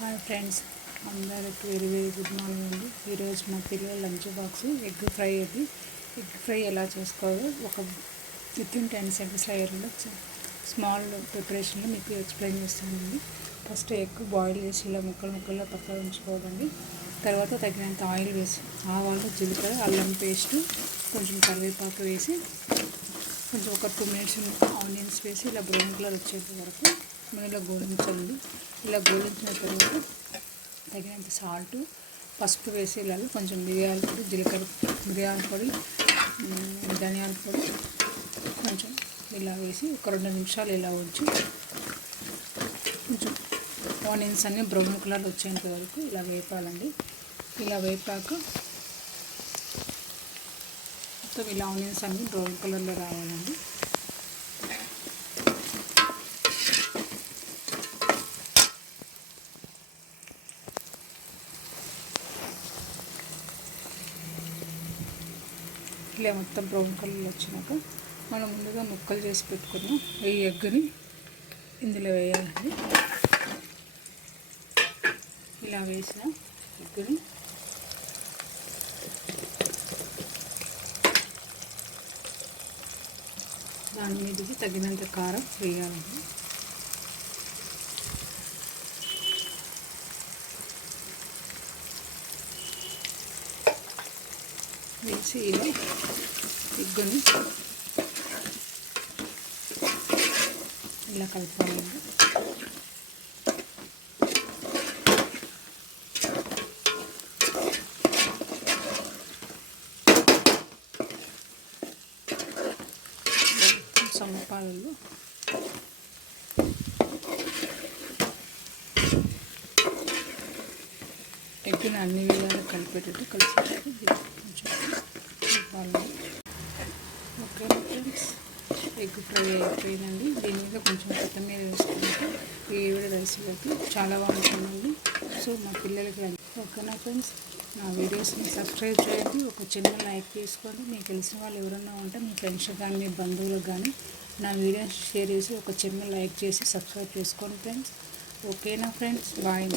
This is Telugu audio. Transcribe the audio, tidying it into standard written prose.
హాయ్ ఫ్రెండ్స్, అందరికి వెరీ గుడ్ మార్నింగ్ అండి. ఈరోజు మా పిల్లల లంచ్ బాక్స్ ఎగ్ ఫ్రై ఎలా చేసుకోవాలో ఒక వితిన్ 10 సెకండ్స్లో స్మాల్ ప్రిపరేషన్లో మీకు ఎక్స్ప్లెయిన్ చేస్తానండి. ఫస్ట్ ఎగ్ బాయిల్ చేసి ఇలా ముక్కల్లో పక్కన ఉంచుకోవాలండి. తర్వాత తగినంత ఆయిల్ వేసి ఆవాలు, జీలకర్ర, అల్లం పేస్ట్, కొంచెం కరివేపాకు వేసి కొంచెం ఒక 2 మినిట్స్ ఆనియన్స్ వేసి ఇలా బ్రౌన్ కలర్ వచ్చేంత వరకు ఇలా గోలించండి. ఇలా గోలించిన తర్వాత తగినంత సాల్ట్, పసుపు వేసి ఇలా కొంచెం మిరియాల పొడి, ధనియాల పొడి కొంచెం ఇలా వేసి ఒక 2 నిమిషాలు ఇలా ఉంచి కొంచెం ఆనియన్స్ అన్నీ బ్రౌన్ కలర్ వచ్చేంత వరకు ఇలా వేపాలండి. ఇలా వేపాక మొత్తం ఇలా ఆనియన్స్ అన్నీ బ్రౌన్ కలర్లో రావాలండి. ఇలా మొత్తం బ్రౌన్ కలర్ వచ్చినాక మనం ముందుగా ముక్కలు చేసి పెట్టుకున్నాం ఈ ఎగ్ని ఇందులో వేయాలండి. ఇలా వేసిన ఎగ్ని దాని మీదకి తగినంత కారం వేయాలండి. వేసి ఇలా ఎగ్గుని ఇలా కలపాలండి. సమపాలలో ఎగ్గుని అన్ని విధాలు కలిపేటట్టు ఓకే ఫ్రెండ్స్, ఎగ్ ఫ్రై అయిపోయిందండి. దీని మీద కొంచెం కొత్తిమీర వేసుకుంటే వేడి రైస్లోకి చాలా బాగుంటుందండి. సో మా పిల్లలకి ఓకేనా ఫ్రెండ్స్, నా వీడియోస్ని సబ్స్క్రైబ్ చేయండి, ఒక చిన్న లైక్ తీసుకోండి. మీకు తెలిసిన వాళ్ళు ఎవరైనా ఉంటే మీ ఫ్రెండ్స్ కానీ మీ బంధువులకు కానీ నా వీడియోస్ షేర్ చేసి ఒక చిన్న లైక్ చేసి సబ్స్క్రైబ్ చేసుకోండి ఫ్రెండ్స్. ఓకేనా ఫ్రెండ్స్, బాయ్.